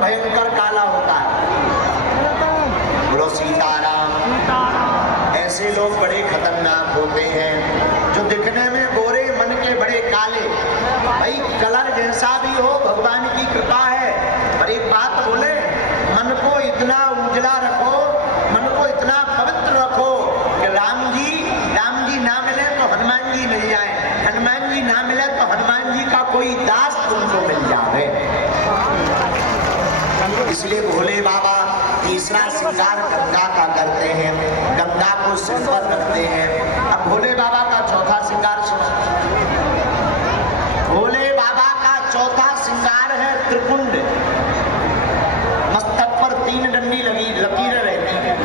भयंकर काला होता है। बोलो सीताराम। ऐसे लोग बड़े खतरनाक होते हैं जो दिखने में गोरे, मन के बड़े काले। भाई कलर जैसा भी हो, भगवान की कृपा है। पर एक बात बोले, मन को इतना उजला रखो, मन को इतना पवित्र रखो कि राम जी ना मिले तो हनुमान जी मिल जाए, हनुमान जी ना मिले तो हनुमान जी का कोई दास तुमको मिल जाए। इसलिए भोले बाबा तीसरा श्रृंगार गंगा का करते हैं, गंगा को सिर पर रखते हैं। अब भोले बाबा का चौथा श्रृंगार सुनो। भोले बाबा का चौथा श्रृंगार है त्रिपुंड। मस्तक पर 3 डंडी लकीरें रहती हैं।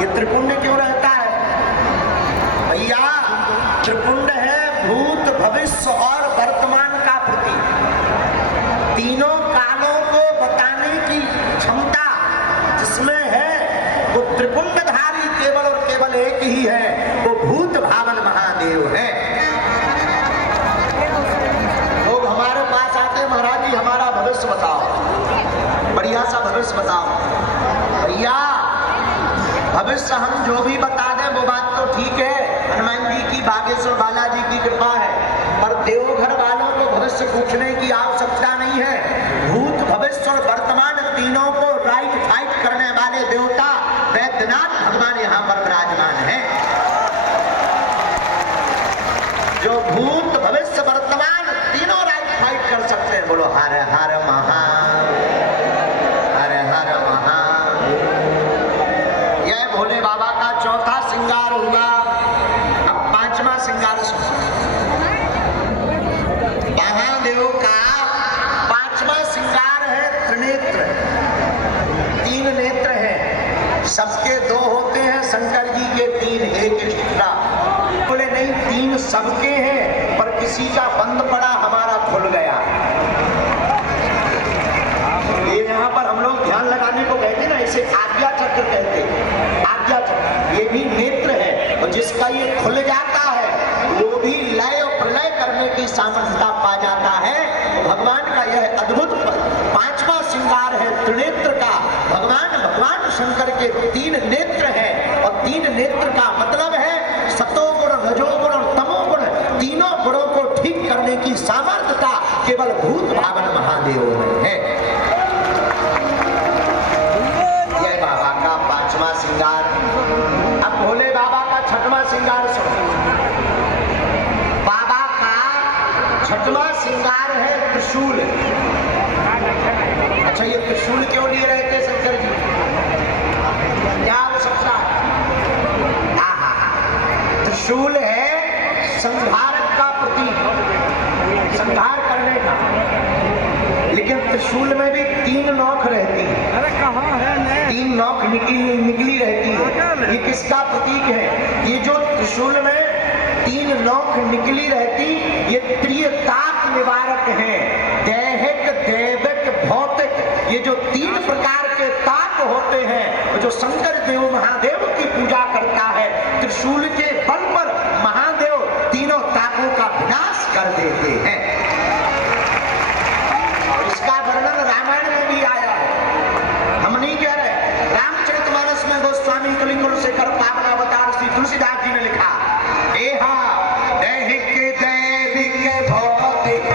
ये त्रिपुंड क्यों रहता है भैया? त्रिपुंड है भूत, भविष्य और वर्तमान का प्रतीक। तीनों कालों को बताने की क्षमता जिसमें है वो त्रिपुंडधारी केवल और केवल एक ही है, वो भूत भावन महादेव है। लोग हमारे पास आते, महाराज जी हमारा भविष्य बताओ, बढ़िया सा भविष्य बताओ। भैया भविष्य हम जो भी बता दें वो बात तो ठीक है, हनुमान जी की, बागेश्वर बालाजी की कृपा है, पर देवघर वालों को भविष्य पूछने की आवश्यकता नहीं है। भूत, भविष्य और वर्तमान तीनों को राइट फाइट करने वाले देवता वैद्यनाथ भगवान यहाँ पर विराजमान है। जो भूत, भविष्य, वर्तमान तीनों राइट फाइट कर सकते हैं। बोलो हर हर महादेव, हर हर महादेव। यह भोले बाबा का चौथा श्रृंगार हुआ। अब पांचवा श्रृंगार महादेव का पांचवा श्रृंगार है त्रिनेत्र। 3 नेत्र हैं, सबके 2 होते हैं, शंकर जी के 3, एक एक्स्ट्रा। बोले नहीं 3 सबके हैं, पर किसी का बंद पड़ा, हमारा खुल गया। ये यहाँ पर हम लोग ध्यान लगाने को कहते ना, इसे आज्ञा चक्र कहते हैं। आज्ञा चक्र ये भी नेत्र है, और जिसका ये खुल जाता है वो भी लय और प्रलय करने की सामर्थ्यता पा जाता है। भगवान का यह अद्भुत 5वां श्रृंगार है त्रिनेत्र का। भगवान शंकर के 3 नेत्र हैं, और 3 नेत्र का मतलब है सतोगुण, रजोगुण और तमोगुण, तीनों गुणों को ठीक करने की सामर्थ्यता केवल भूत भावन महादेव में है। यह बाबा का 5वां श्रृंगार। अब भोले बाबा का 6वां श्रृंगार सुनो। बाबा का 6वां श्रृंगार है त्रिशूल। अच्छा ये त्रिशूल क्यों लिए रहते शंकर जी? क्या हो सकता है? त्रिशूल है संहार का प्रतीक, संहार करने का। लेकिन त्रिशूल में भी 3 नोक रहती है। अरे कहाँ है? 3 नोक निकली रहती है। ये किसका प्रतीक है? ये जो त्रिशूल में 3 नोक निकली रहती, ये त्रियताप निवारक है। दैहिक, दैविक, भौतिक, ये जो 3 प्रकार के ताप होते हैं, जो शंकर देव महादेव की पूजा करता है, त्रिशूल के बल पर महादेव तीनों तापों का विनाश कर देते हैं। और इसका वर्णन रामायण में भी आया है। हम नहीं कह रहे, रामचरितमानस में गोस्वामी कलिंग शेखर पावन अवतार श्री तुलसीदास जी ने लिखा, दैहिक, दैविक, भौतिक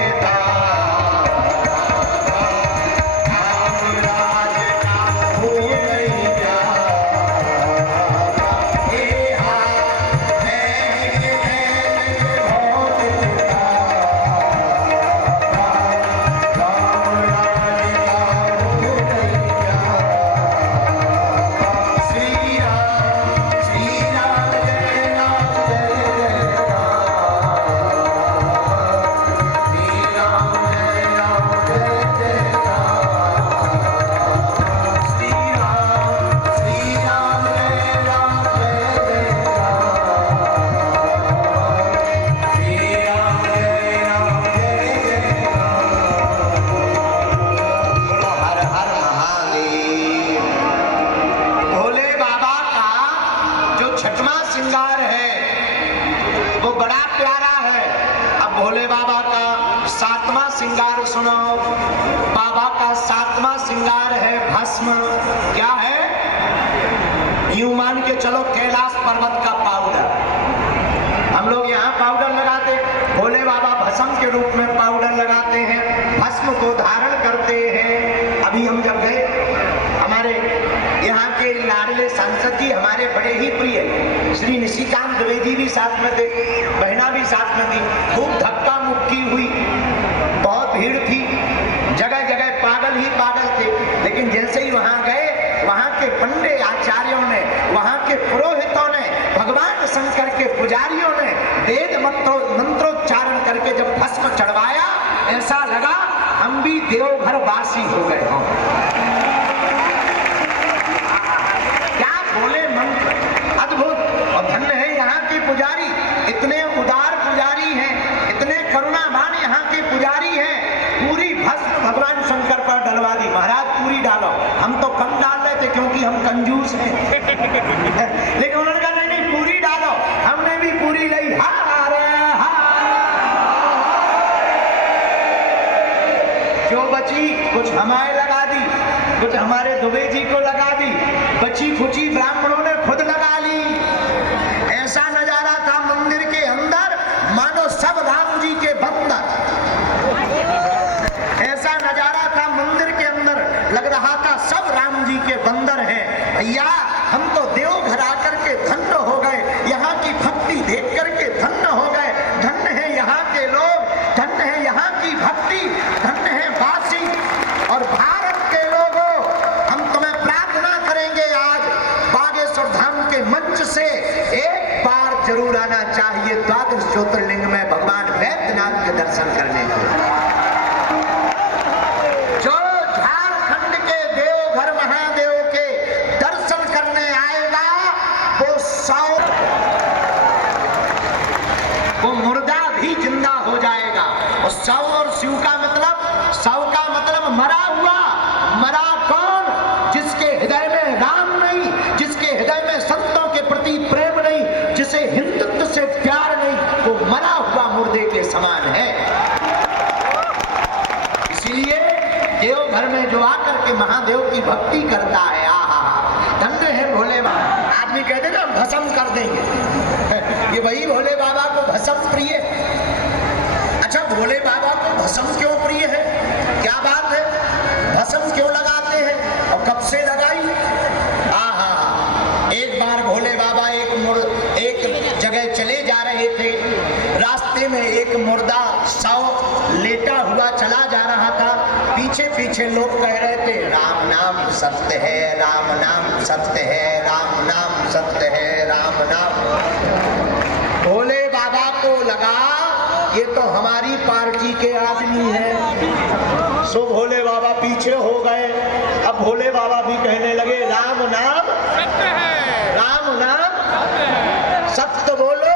भस्म क्या है? यूं मान के चलो कैलाश पर्वत का पाउडर। हम लोग यहाँ पाउडर लगाते, भोले बाबा भस्म के रूप में पाउडर लगाते हैं, भस्म को धारण करते हैं। अभी हम जब गए, हमारे यहाँ के लाडले सांसद जी, हमारे बड़े ही प्रिय श्री निशिकांत द्विवेदी भी साथ में थे, बहना भी साथ में थी। खूब धक्का मुक्की हुई, बहुत भीड़ थी, जगह जगह पागल ही पागल थे। लेकिन जैसे ही वहां गए, वहां के पंडे आचार्यों ने, वहां के पुरोहितों ने, भगवान शंकर के पुजारियों ने वेद मंत्रोच्चारण करके जब भस्म चढ़वाया, ऐसा लगा हम भी देवघर वासी हो गए हों। क्या बोले मंत्र, अद्भुत। और धन्य है यहाँ के पुजारी, इतने उदार पुजारी हैं, इतने करुणावान यहाँ के पुजारी हैं। पूरी भस्म भगवान शंकर पर डलवा दी। महाराज पूरी डालो, हम तो कम डाल रहे थे क्योंकि हम कंजूस हैं। लेकिन उन्होंने कहा नहीं पूरी डालो, हमने भी पूरी ली। जो बची कुछ हमारे लगा दी, कुछ हमारे दुबे जी को लगा दी, बची खुची ब्राह्मणों ने खुद लगा ली। ऐसा नजारा था मंदिर के अंदर, मानो सब राम जी के बंदर। ऐसा नजारा था मंदिर के अंदर, लग रहा था सब राम जी के बंदर हैं। भैया हम तो देवघर आकर के धन्य हो गए, यहाँ की भक्ति देख करके धन्य हो गए। धन्य है यहाँ के लोग, धन्य है यहाँ की भक्ति, धन्य है वासी। और भारत के लोगों, हम तुम्हें प्रार्थना करेंगे आज बागेश्वर धाम के मंच से एक बार जरूर आना चाहिए द्वादश ज्योतिर्लिंग में भगवान वैद्यनाथ के दर्शन करने को। जो झारखंड के देवघर महादेव के दर्शन करने आएगा वो मुर्दा भी जिंदा हो जाएगा। और सौ और शिव का मतलब, सौ का मतलब मरा हुआ। मरा कौन? जिसके हृदय में राम नहीं, जिसके हृदय में संतों के प्रति प्रेम नहीं, जिसे हिंदुत्व से प्यार नहीं, वो मरा हुआ मुर्दे के समान है। इसीलिए देवघर में जो आकर के महादेव की भक्ति करता है, आहा धन्य है भोले बाबा। आदमी कहते ना भस्म कर देंगे, ये वही भोले बाबा को भस्म प्रिय। अच्छा भोले बाबा को भस्म क्यों प्रिय है? क्या बात है? भस्म क्यों लगाते हैं और कब से लगाई? आहा, एक बार भोले बाबा एक जगह चले जा रहे थे, रास्ते में एक मुर्दा शव लेटा हुआ चला जा रहा था। पीछे पीछे लोग कह रहे थे राम नाम सत्य है, राम नाम सत्य है, राम नाम सत्य है, राम नाम। भोले बाबा को लगा ये तो हमारी पार्टी के आदमी हैं। सो भोले बाबा पीछे हो गए। अब भोले बाबा भी कहने लगे राम नाम सत्य है, राम नाम सत्य बोलो,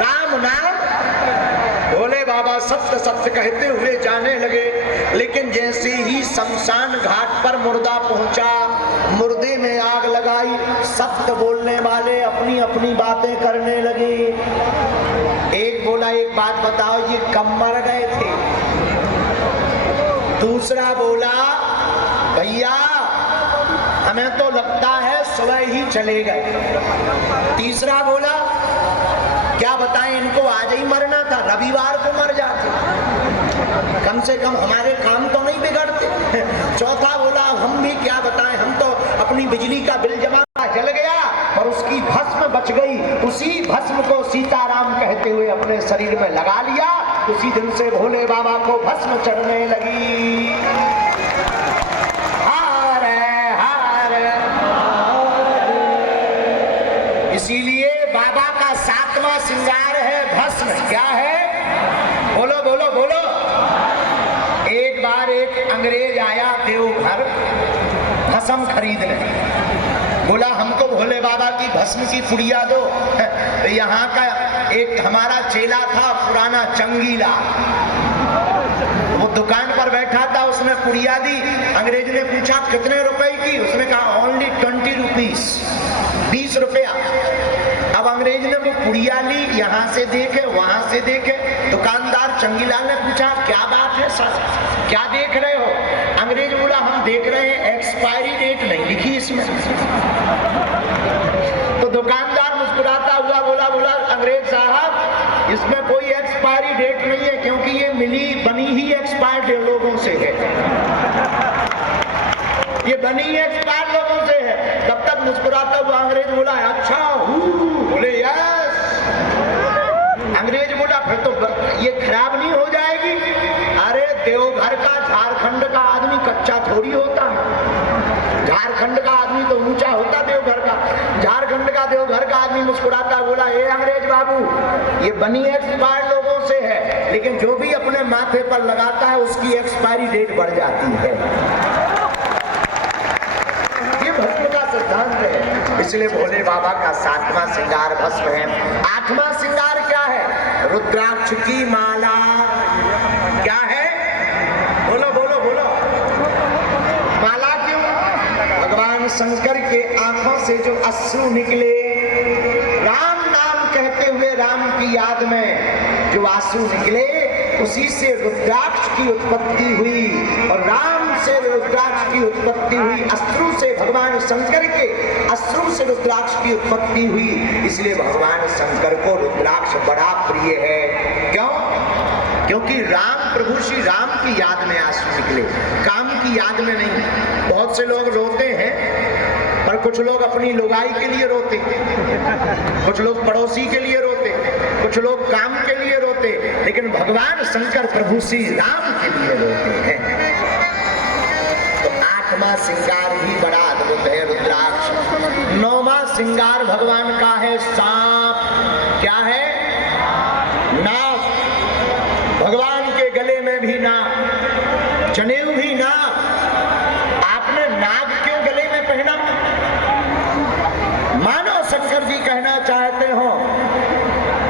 राम नाम। भोले बाबा सत्य सत्य कहते हुए जाने लगे। लेकिन जैसे ही शमशान घाट पर मुर्दा पहुंचा, मुर्दे में आग लगाई, सत्य बोलने वाले अपनी अपनी बातें करने लगे। एक बोला एक बात बताओ, ये कब मर गए थे? दूसरा बोला भैया हमें तो लगता है सुबह ही चले गए। तीसरा बोला क्या बताएं, इनको आज ही मरना था, रविवार को मर जाते, कम से कम हमारे काम तो नहीं बिगड़ते। चौथा बोला हम भी क्या बताएं, हम तो अपनी बिजली का बिल जमा जल गया और उसकी भस्म बच गई। उसी भस्म को सीताराम कहते हुए अपने शरीर में लगा लिया। उसी दिन से भोले बाबा को भस्म चढ़ने लगी। हार हार। इसीलिए बाबा का सातवां श्रृंगार है भस्म। क्या है? बोलो बोलो बोलो। एक बार एक अंग्रेज आया देवघर भस्म खरीदने। बोला हमको भोले बाबा की भस्म की पुड़िया दो। तो यहाँ का एक हमारा चेला था पुराना चंगीला, वो दुकान पर बैठा था, उसने पुड़िया दी। अंग्रेज ने पूछा कितने रुपए की? उसने कहा ओनली 20 रुपीस, 20 रुपया। अब अंग्रेज ने वो पुड़िया ली, यहाँ से देखे वहां से देखे। दुकानदार चंगीलाल ने पूछा क्या बात है सर, क्या देख रहे हो? अंग्रेज बोला हम देख रहे हैं एक्सपायरी डेट नहीं लिखी इसमें। तो दुकानदार मुस्कुराता हुआ बोला अंग्रेज साहब इसमें कोई एक्सपायरी डेट नहीं है, क्योंकि ये बनी ही एक्सपायर्ड लोगों से है, ये बनी एक्सपायर्ड लोगों से है। तब तक मुस्कुराता हुआ अंग्रेज बोला अच्छा बोले यस। अंग्रेज बोला फिर तो ये खराब नहीं हो जाएगी। अरे देवघर का झारखंड का आदमी कच्चा थोड़ी होता है, झारखंड का आदमी तो ऊंचा होता देवघर का। झारखंड का देवघर का आदमी मुस्कुराता बोला ए अंग्रेज बाबू ये बनी एक्सपायर्ड लोगों से है, लेकिन जो भी अपने माथे पर लगाता है उसकी एक्सपायरी डेट बढ़ जाती है। ये भस्म का सिद्धांत है। इसलिए भोले बाबा का 7वां श्रृंगार भस्म है। 8वां श्रृंगार क्या है? रुद्राक्ष की माला। क्या है? बोलो बोलो बोलो। माला क्यों? भगवान शंकर के आंखों से जो अश्रु निकले, राम नाम कहते हुए राम की याद में जो आंसू निकले, उसी से रुद्राक्ष की उत्पत्ति हुई। और राम से रुद्राक्ष की उत्पत्ति हुई, अश्रु से भगवान शंकर के अश्रु से रुद्राक्ष की उत्पत्ति हुई। इसलिए भगवान शंकर को रुद्राक्ष बड़ा प्रिय है। क्यों? क्योंकि राम प्रभु श्री राम की याद में आंसू निकले, काम की याद में नहीं। बहुत से लोग रोते हैं, पर कुछ लोग अपनी लुगाई के लिए रोते, कुछ लोग पड़ोसी के लिए रोते, कुछ लोग काम के लिए रोते, लेकिन भगवान शंकर प्रभु श्री राम के लिए रोते हैं। तो 8वां श्रृंगार ही बड़ा अद्भुत है, रुद्राक्ष। 9वां श्रृंगार भगवान का है सांप। क्या है? नाग। भगवान के गले में भी नाग, जनेऊ भी नाग। आपने नाग क्यों गले में पहना? मानो शंकर जी कहना चाहते हो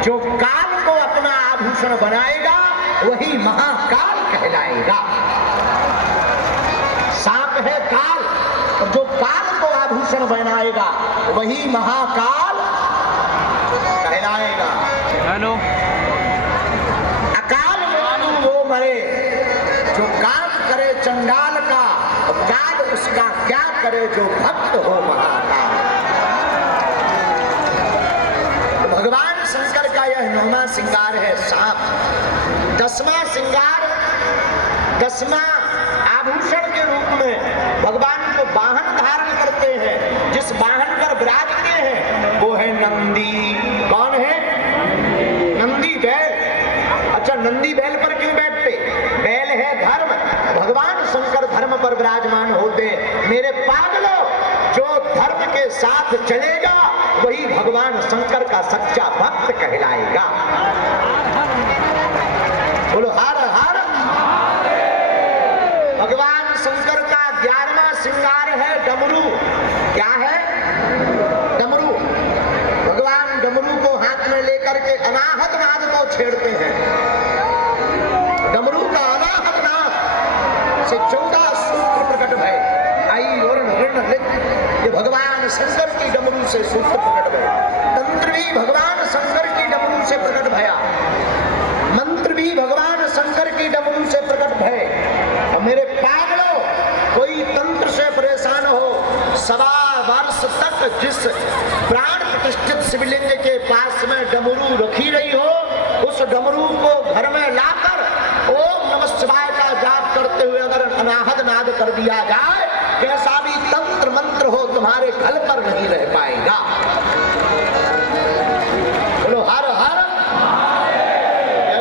जो काल को अपना आभूषण बनाएगा वही महाकाल कहलाएगा। सांप है काल, और जो काल को आभूषण बनाएगा वही महाकाल कहलाएगा। हेलो। अकाल मृत्यु वो मरे जो काम करे चंडाल का, और काल उसका क्या करे जो भक्त हो महाकाल। तो भगवान शंकर का यह 9वां श्रृंगार है सांप। 10वां श्रृंगार, 10वां आभूषण के रूप में भगवान को वाहन धारण करते हैं, जिस वाहन पर विराजते हैं वो है नंदी। कौन है? नंदी बैल। अच्छा, नंदी बैल पर क्यों बैठते? बैल है धर्म, भगवान शंकर धर्म पर विराजमान होते। मेरे पागलों, जो धर्म के साथ चलेगा वही भगवान शंकर का सच्चा भक्त कहलाएगा। बोलो हर हर। भगवान शंकर का 11वां श्रृंगार है डमरू। क्या है? डमरू। भगवान डमरू को हाथ में लेकर के अनाहत नाद को छेड़ते हैं। डमरू का अनाहत नाद से 14 सूत्र प्रकट भय। आई वर्ण ऋण ये भगवान शंकर की डमरू से सूत्र प्रकट भय। तंत्र भी भगवान शंकर की डमरू से प्रकट भया, मंत्र भी भगवान शंकर की डमरू से प्रकट भय। और मेरे पागलों, कोई तंत्र से परेशान हो, 1.25 वर्ष तक जिस प्राण प्रतिष्ठित शिवलिंग के पास में डमरू रखी रही हो, उस डमरू को घर में लाकर ओम नमः शिवाय का जाप करते हुए अगर अनाहत नाद कर दिया जाए, कैसा भी तंत्र मंत्र हो तुम्हारे घर पर नहीं रह पाएगा। बोलो हर हर।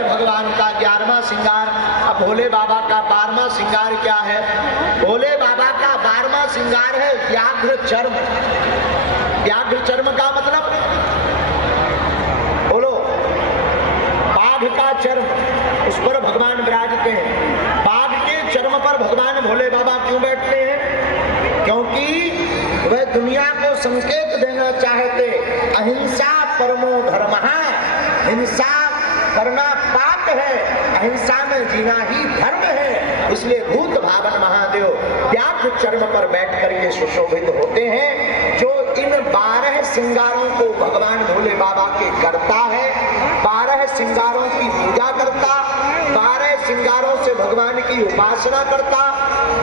भगवान का 11वां श्रृंगार। अब भोले बाबा का 12वां श्रृंगार क्या है? भोले बाबा का 12वां श्रृंगार है व्याघ्र चर्म। व्याघ्र चर्म का मतलब बोलो, बाघ का चर्म, उस पर भगवान विराजते हैं। बाघ के चर्म पर भगवान भोले बाबा क्यों बैठते हैं? क्योंकि वह दुनिया को संकेत देना चाहते, अहिंसा परमो धर्मः, हिंसा करना पाप है, अहिंसा में जीना ही धर्म है। इसलिए भूत भावन महादेव व्याघ्र चर्म पर बैठ करके सुशोभित होते हैं। जो इन 12 श्रृंगारों को भगवान भोले बाबा के करता है, 12 श्रृंगारों की पूजा करता, 12 श्रृंगारों से भगवान की उपासना करता,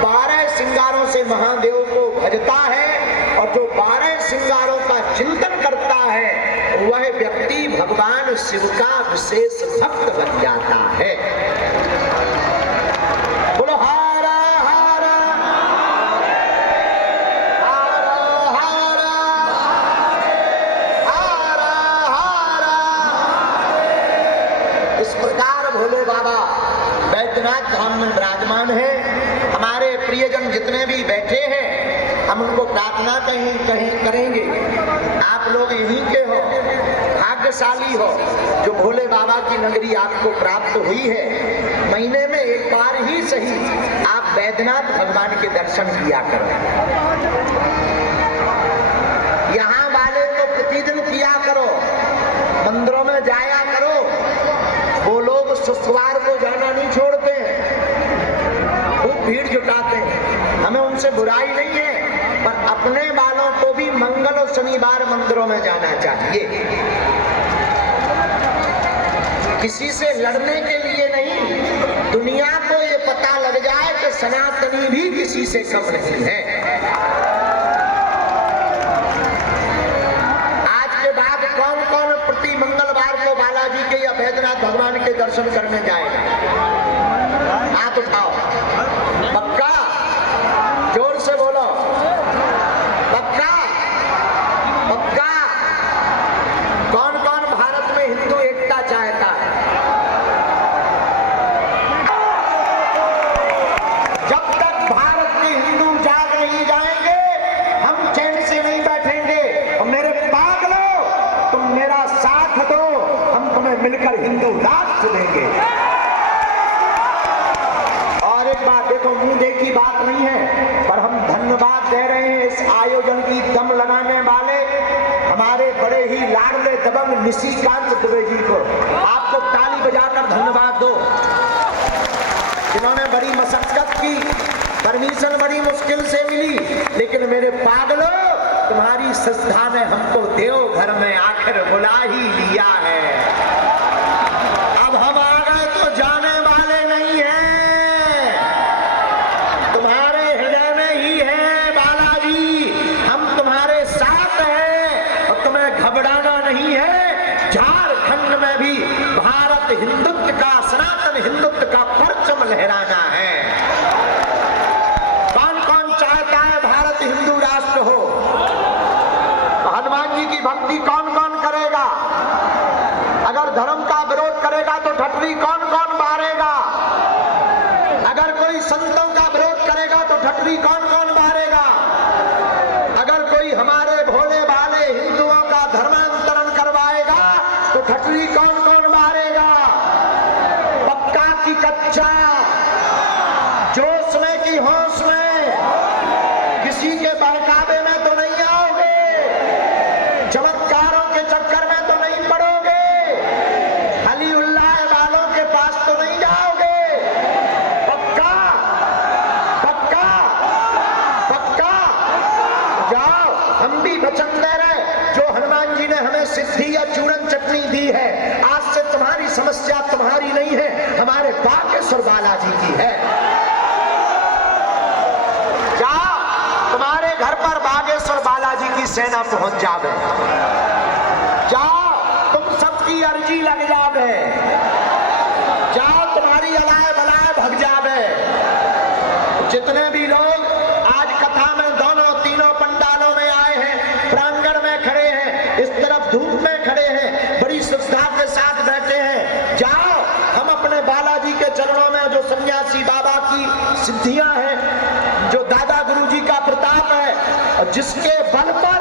12 श्रृंगारों से महादेव को भजता है और जो 12 श्रृंगारों का चिंतन करता है वह व्यक्ति भगवान शिव का विशेष भक्त बन जाता है। बोलो हारा हारा हारा हारा हारा हारा। इस प्रकार भोले बाबा बैद्यनाथ धाम में विराजमान है। हमारे प्रियजन जितने भी बैठे हैं हम उनको प्रार्थना करेंगे, आप लोग यहीं के हो, भाग्यशाली हो जो भोले बाबा की नगरी आपको प्राप्त हुई है। महीने में एक बार ही सही आप बैद्यनाथ भगवान के दर्शन किया करो। यहाँ वाले तो प्रतिदिन किया करो, मंदिरों में जाया करो। वो लोग शुक्रवार को जाना नहीं छोड़ते हैं, खूब भीड़ जुटाते हैं। हमें उनसे बुराई नहीं है, पर अपने वालों को भी मंगल और शनिवार मंदिरों में जाना चाहिए। किसी से लड़ने के लिए नहीं, दुनिया को ये पता लग जाए कि सनातनी भी किसी से कम नहीं है। आज के बाद कौन कौन प्रति मंगलवार को बालाजी के या बैद्यनाथ भगवान के दर्शन करने जाएगा? हाथ उठाओ, पक्का? जोर से बोलो, पक्का? पक्का? कौन कौन भारत में हिंदू एकता चाहता है? जब तक भारत के हिंदू जाग नहीं जाएंगे हम चैन से नहीं बैठेंगे। और मेरे पागलों, तुम मेरा साथ दो, हम तुम्हें मिलकर हिंदू राष्ट्र देंगे। और एक बात देखो, मुंह देखी बात नहीं है, पर हम धन्यवाद दे रहे हैं इस आयोजन की दम लगाने वाले हमारे बड़े ही लाडले दबंग निशिकांत दुबे जी को। आपको ताली बजाकर धन्यवाद दो, जिन्होंने बड़ी मशक्कत की, परमिशन बड़ी मुश्किल से मिली, लेकिन मेरे पागलों तुम्हारी श्रद्धा ने हमको देवघर में आखिर बुला ही लिया है। अब हम आ गए तो जाने वाले नहीं हैं, तुम्हारे हृदय में ही है बालाजी। हम तुम्हारे साथ हैं और तुम्हें घबराना नहीं है। झारखंड में भी भारत हिंदुत्व का, सनातन हिंदुत्व का परचम लहराना है। कौन कौन चाहता है भारत हिंदू राष्ट्र हो? हनुमान जी की भक्ति कौन कौन करेगा? अगर धर्म का विरोध करेगा तो ठटरी कौन कौन मारेगा? अगर कोई संतों का विरोध करेगा तो ठटरी कौन कौन मारेगा? अगर कोई हमारे भोले भाले हिंदुओं का धर्मांतरण करवाएगा तो ठटरी कौन कौन मारेगा? पक्का की कच्चा? जोश में की होश में? किसी के बहकावे में तो नहीं आओगे? चमत्कारों के चक्कर में तो नहीं पड़ोगे? अली उल्लाह वालों के पास तो नहीं जाओगे? पक्का? पक्का? पक्का? जाओ, हम भी वचन दे रहे, जो हनुमान जी ने हमें सिद्धि या चूरन चटनी दी है, आज से तुम्हारी समस्या तुम्हारी नहीं है, हमारे बागेश्वर बालाजी की है। जाओ, तुम्हारे घर पर बागेश्वर बालाजी की सेना पहुंच जावे। जाओ, तुम सबकी अर्जी लग जावे। जाओ, तुम्हारी अलाय बलाय भग जावे। जितने भी लोग आज कथा में दोनों तीनों पंडालों में आए हैं, प्रांगण में खड़े हैं, इस तरफ धूप में खड़े हैं, बड़ी श्रद्धा के साथ बैठे हैं, जाओ, हम अपने बालाजी के चरणों में जो सन्यासी बाबा की सिद्धियां हैं, जो दादा गुरु जी का प्रताप है, और जिसके बल पर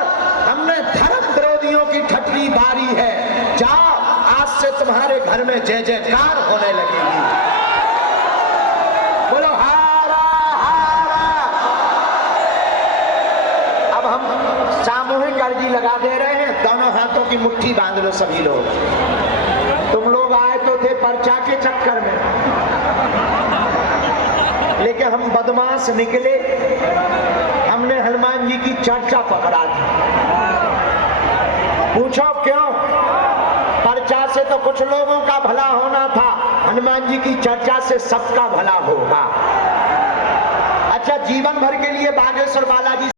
हमने धर्म विरोधियों की ठटरी बारी है, जाओ, आज से तुम्हारे घर में जय जयकार होने लगेगी। बोलो हारा हारा। अब हम सामूहिक अर्जी लगा दे रहे हैं, दोनों हाथों की मुट्ठी बांध लो सभी लोग। तुम लोग आए तो थे पर्चा के चक्कर में, लेकिन हम बदमाश निकले, हमने हनुमान जी की चर्चा पकड़ा थी। पूछो क्यों? पर्चा से तो कुछ लोगों का भला होना था, हनुमान जी की चर्चा से सबका भला होगा। अच्छा, जीवन भर के लिए बागेश्वर बालाजी